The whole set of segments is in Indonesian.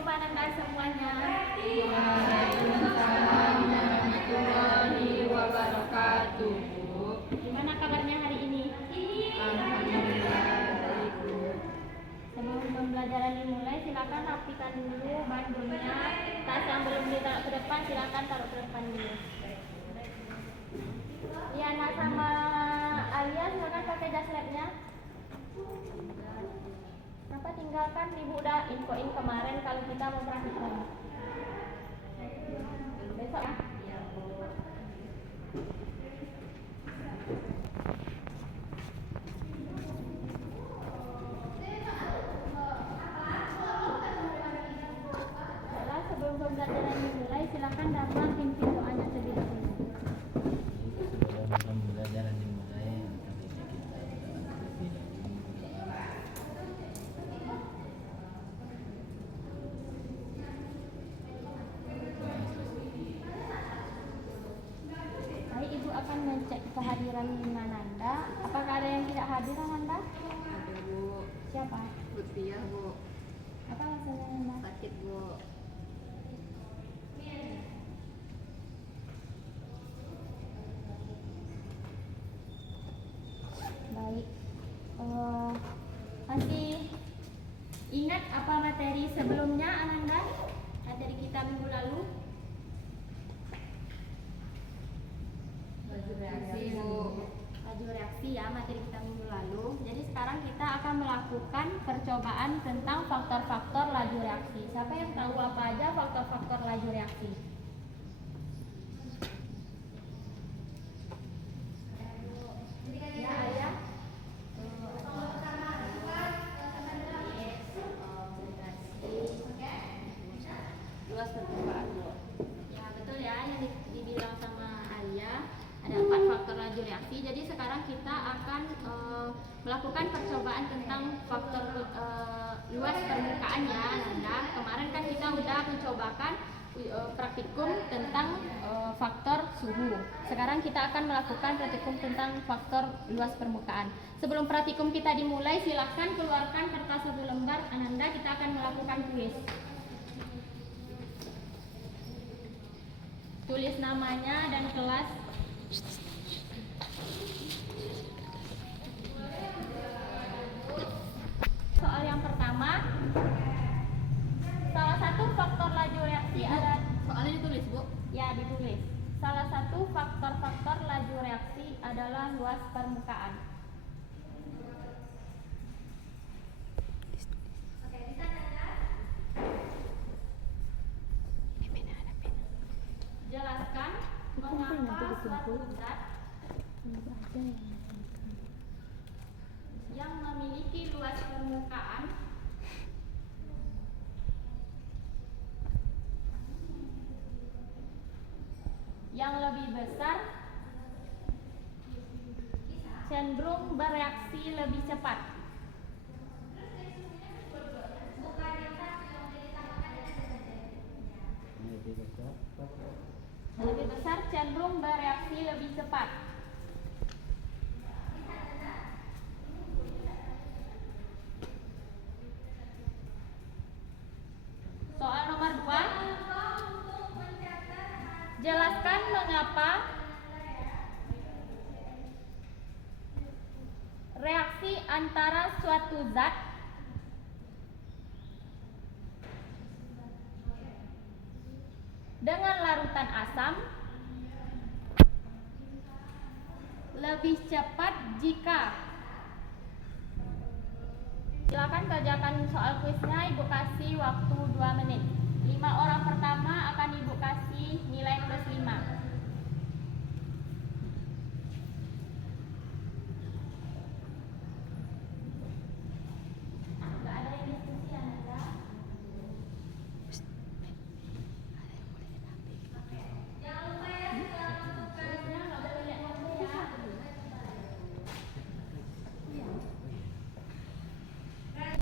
Assalamualaikum Ananda semuanya. Waalaikumsalam warahmatullahi wabarakatuh. Gimana kabarnya hari ini? Alhamdulillah baik, Bu. Sebelum pembelajaran dimulai, silakan rapikan dulu bandulnya. Tas yang belum ditaruh ke depan, silakan taruh ke depan dulu. Liana sama Alia, silakan pakai jas labnya. Kenapa tinggalkan? Ibu udah infoin kemarin kalau kita mau praktikum. Besok ya? Baiklah, sebelum pembelajaran dimulai, silakan Dharma pimpin doanya terlebih dahulu. Sebelum pembelajaran dimulai, marilah kita berdoa terlebih Baik, Ibu akan mengecek kehadiran Ananda. Apakah ada yang tidak hadir, Ananda? Ada, Bu. Siapa? Lutfiah, Bu. Apa alasannya, Ananda? Sakit, Bu. Baik. Masih ingat apa materi sebelumnya, Ananda? Materi kita minggu lalu? Laju reaksi, Bu. Laju reaksi ya, materi kita minggu lalu. Jadi sekarang kita akan melakukan percobaan tentang faktor-faktor laju reaksi. Siapa yang tahu apa aja faktor-faktor laju reaksi? Ya, Ayah. Luas permukaan, Bu. Ya betul ya, yang dibilang sama Alia ada 4 faktor laju reaksi. Jadi sekarang kita akan melakukan percobaan tentang faktor luas permukaan ya, Nanda. Kemarin kan kita udah mencobakan praktikum tentang faktor suhu. Sekarang kita akan melakukan praktikum tentang faktor luas permukaan. Sebelum praktikum kita dimulai, silahkan keluarkan kertas 1 lembar, Ananda. Kita akan melakukan kuis. Tulis namanya dan kelas. Soal yang pertama, salah satu faktor laju reaksi ada. Soalnya ditulis, Bu. Ya, ditulis. Salah satu faktor-faktor laju reaksi adalah luas permukaan. Jelaskan mengapa suatu zat yang memiliki luas permukaan yang lebih besar cenderung bereaksi lebih cepat. Lebih besar cenderung bereaksi lebih cepat. Soal nomor 2. Jelaskan mengapa reaksi antara suatu zat dengan larutan asam lebih cepat jika. Silakan kerjakan soal kuisnya. Ibu kasih waktu 2 menit. 5 orang pertama akan Ibu kasih nilai plus 5. Gak ada yang diskusi, Ananda. Jangan lupa ya, kuisnya gak boleh lihat HP ya.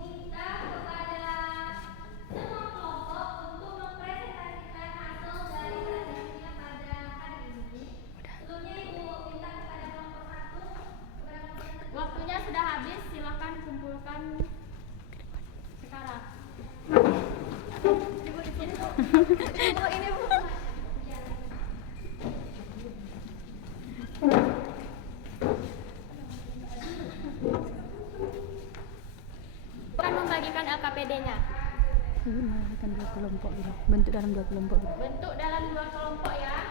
Minta kepada semua kelompok untuk mempresentasikan hasil dari strategi Bukan membagikan LKPD-nya. Kan dua kelompok gitu. Bentuk dalam dua kelompok gitu. Bentuk dalam 2 kelompok ya.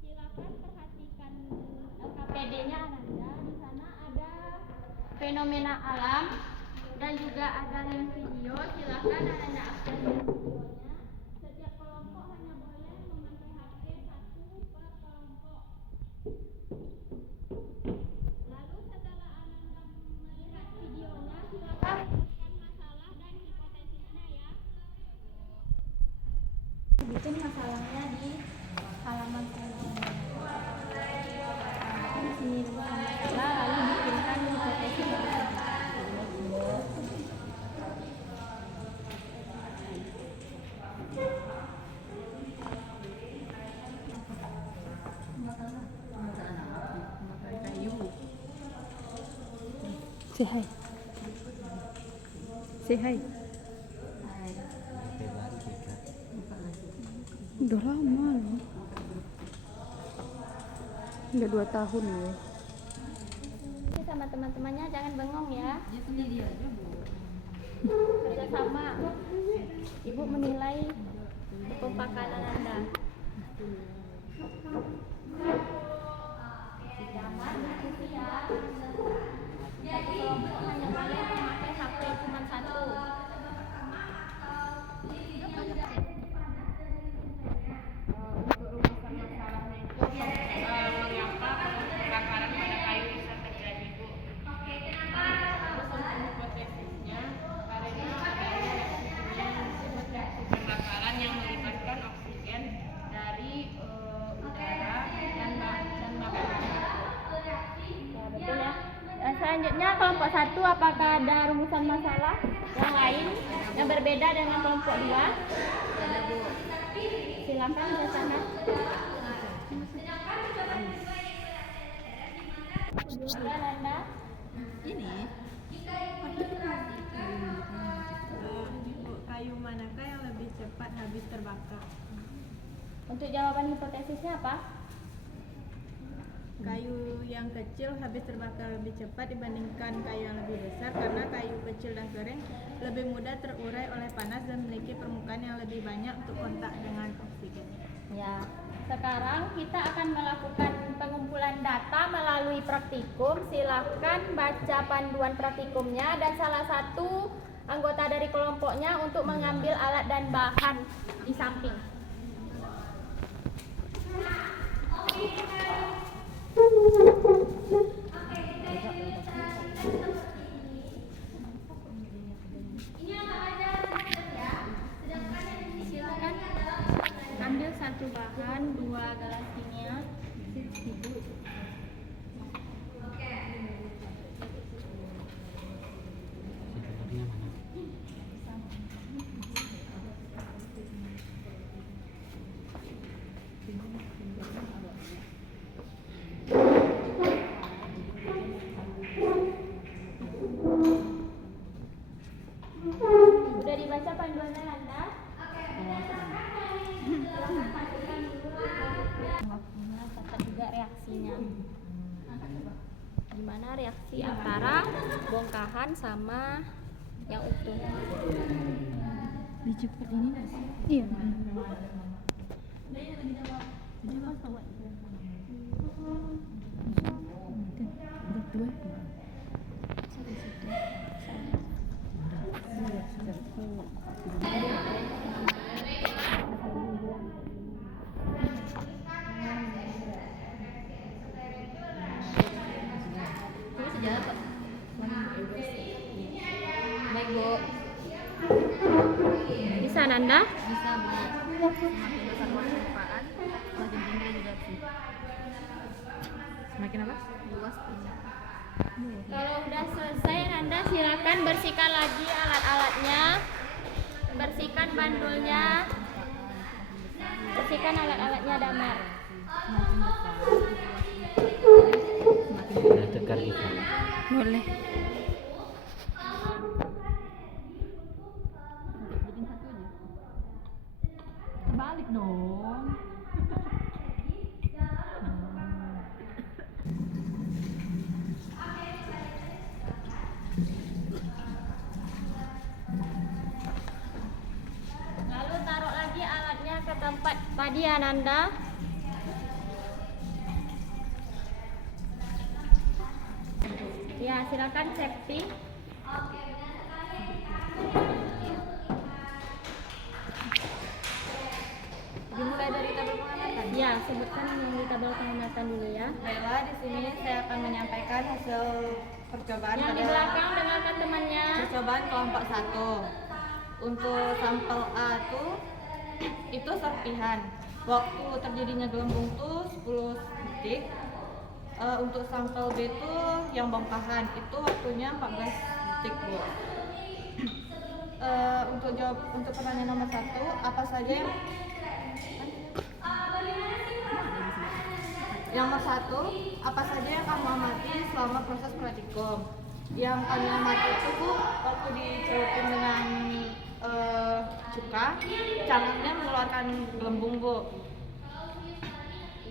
Silakan perhatikan LKPD-nya Ananda. Di sana ada fenomena alam dan juga ada link video. Silakan Ananda akses link videonya. Setiap kelompok hanya boleh memakai HP 1 per kelompok. Lalu setelah Ananda melihat videonya, silakan rumuskan masalah dan hipotesisnya ya. Bikin masalahnya di halaman selanjutnya. Di sini dulu masalah, lalu bikinkan hipotesisnya. Say hi. Say hi. Oke, baru tiga. Udah lama loh. Udah 2 tahun ya. Sama teman-temannya jangan bengong ya. Dia sendiri aja, Bu. Kerja sama. Ibu menilai kekompakan Ananda. Jangan diskusi ya. Satu kelompok hanya boleh memakai HP cuma 1. Untuk rumusan masalahnya itu mengapa kebakaran pada kayu bisa terjadi, Bu? Terus untuk hipotesisnya karena adanya reaksi kimia disebut reaksi pembakaran yang melibatkan oksigen dari udara dan makanan. Ya, betul ya. Selanjutnya kelompok 1, apakah ada rumusan masalah yang lain yang berbeda dengan kelompok 2? Silakan ke sana. Ananda. Ini kayu manakah yang lebih cepat habis terbakar? Untuk jawaban hipotesisnya apa? Kayu yang kecil habis terbakar lebih cepat dibandingkan kayu yang lebih besar karena kayu kecil dan kering lebih mudah terurai oleh panas dan memiliki permukaan yang lebih banyak untuk kontak dengan oksigen. Ya, sekarang kita akan melakukan pengumpulan data melalui praktikum. Silakan baca panduan praktikumnya dan salah satu anggota dari kelompoknya untuk mengambil alat dan bahan di samping. Silakan ambil 1 bahan, 2 gelas kimia. Situasinya mana? Udah dibaca panduannya Anda? Silakan pastikan dulu waktunya, catat juga reaksinya. Gimana reaksi antara bongkahan sama yang utuh? Dicepat ini nggak sih? Iya. Berdua. Ini sejalan, Pak. Baik, Bu. Bisa Nanda? Bisa, Bu. Semakin besar permukaan, semakin tinggi reaksi. Semakin apa? Luas Kalau udah selesai Nanda silakan bersihkan lagi alat-alatnya, bersihkan bandulnya, bersihkan alat-alatnya Damar. Semakin besar, semakin Udah tekar gitu. Boleh. jadiin satu aja. Terbalik dong. Lalu taruh lagi alatnya ke tempat tadi Ananda. Ya, silakan safety. Dimulai dari tabel pengamatan. Ya, sebutkan yang di tabel pengamatan dulu ya. Baiklah, di sini saya akan menyampaikan hasil percobaan Yang di pada belakang dengarkan temannya. percobaan kelompok 1. Untuk sampel A itu serpihan. Waktu terjadinya gelembung tuh 10 detik. Untuk sampel B itu yang bongkahan itu waktunya 14 detik, Bu. Untuk pertanyaan nomor 1, apa saja yang nomor 1, apa saja yang kamu amati selama proses pratikum? Yang kami amati itu, Bu, waktu dicelupin dengan cuka, cangkangnya mengeluarkan gelembung, Bu.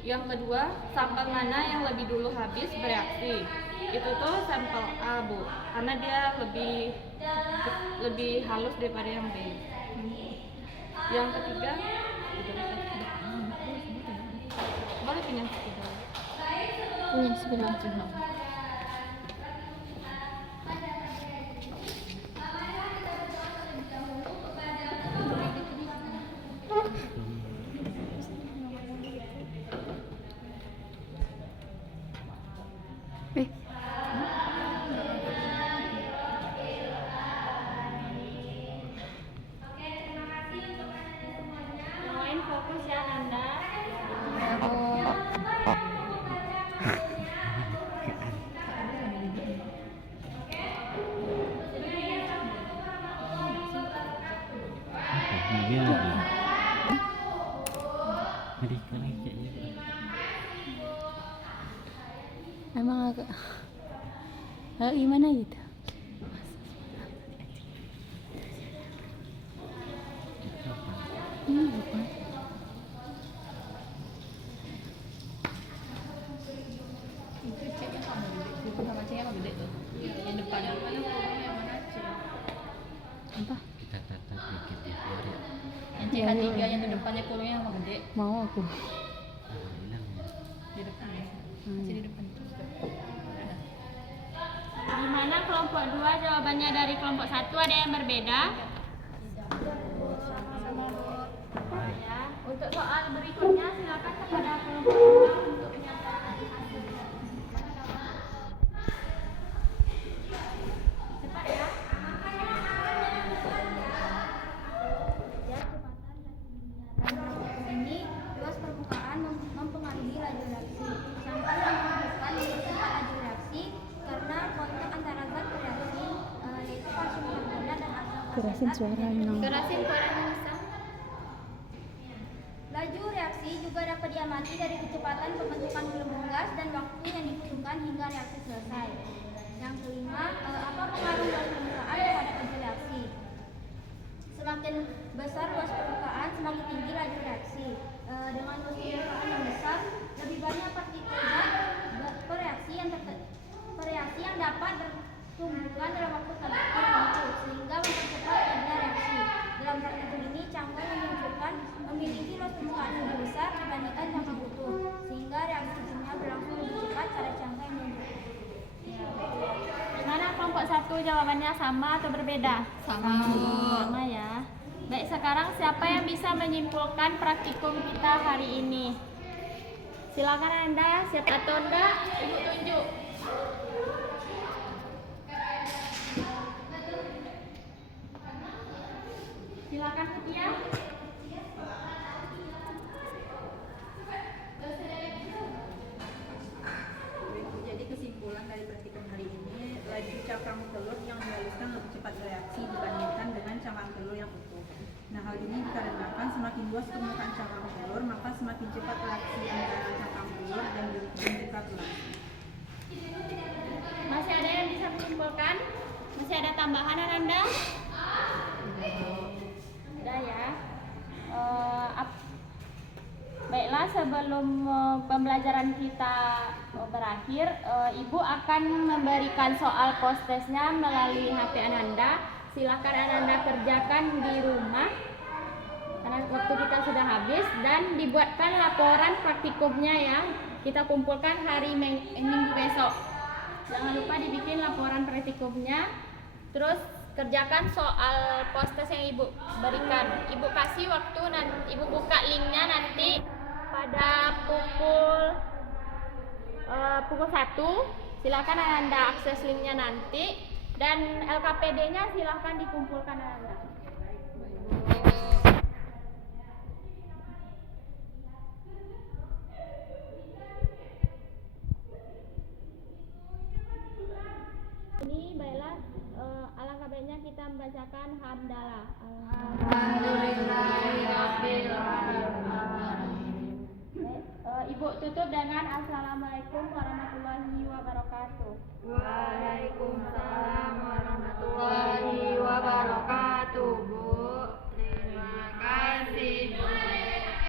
Yang kedua, sampel mana yang lebih dulu habis bereaksi? Itu tuh sampel A, Bu, karena dia lebih halus daripada yang B. Yang ketiga, boleh pindah ke situ. Punya sebelah. Eh, Yang lain fokus ya Ananda. Mobil lagi. Mereka lagi kayaknya. emang agak gimana gitu? Apa? Itu ceknya sama gede. Itu sama ceknya sama gede tuh. Yang depan. Yang mana yang mana cek? Apa? Kita tatap dikit ya biar ya. Yang CH3 yang di depannya kurungnya sama gede. Mau aku. Hilang ya. Di depan. Masih di depan. Gimana kelompok 2 jawabannya dari kelompok 1 ada yang berbeda? Ya. Untuk soal berikutnya silakan kepada kelompok 2 untuk menyampaikan hasilnya. Cepat ya. Ini luas permukaan mempengaruhi laju reaksi. Sampel yang dibutuhkan mempercepat laju reaksi karena kontak antara zat bereaksi yaitu kalsium karbonat dan asam Kerasin asetat suara menjadi Nong. Kerasin suaranya bisa. Laju reaksi juga dapat diamati dari kecepatan pembentukan gelembung gas dan waktu yang dibutuhkan hingga reaksi selesai. Yang kelima, apa pengaruh luas permukaan terhadap laju reaksi? Semakin besar luas permukaan, semakin tinggi laju reaksi. Dengan luas permukaan yang besar, lebih banyak partikel zat bereaksi yang dapat bertumbukan dalam waktu tertentu, sehingga mempercepat terjadinya reaksi. Dalam praktik ini, cangkang yang diluncurkan memiliki luas permukaan yang lebih besar dibandingkan cangkang utuh, sehingga reaksi kimia berlangsung lebih cepat pada cangkang yang diluncurkan. Gimana kelompok 1 jawabannya sama atau berbeda? Sama ya. Baik, sekarang siapa yang bisa menyimpulkan praktikum kita hari ini? Silakan Anda, siap atau enggak? Ibu tunjuk. Silakan Setia. Jadi kesimpulan dari praktikum hari ini, laju cangkang telur yang dihaluskan lebih cepat bereaksi dibandingkan dengan cangkang telur yang utuh. Nah, hal ini dikarenakan semakin luas permukaan cangkang telur, maka semakin cepat reaksi antara cangkang telur dan gratulasi. Masih ada yang bisa menyimpulkan? Masih ada tambahan Ananda? Udah ya. Baiklah, sebelum pembelajaran kita berakhir, Ibu akan memberikan soal post-testnya melalui HP Ananda. Silakan Ananda kerjakan di rumah karena waktu kita sudah habis, dan dibuatkan laporan praktikumnya ya. Kita kumpulkan hari Minggu besok. Jangan lupa dibikin laporan praktikumnya. Terus kerjakan soal post-test yang Ibu berikan. Ibu kasih waktu, nanti Ibu buka linknya nanti pada pukul 1. Silakan Anda akses linknya nanti, dan LKPD-nya silakan dikumpulkan Anda. Ini baiklah, alangkah baiknya kita membacakan hamdalah. Ibu tutup dengan assalamualaikum warahmatullahi wabarakatuh.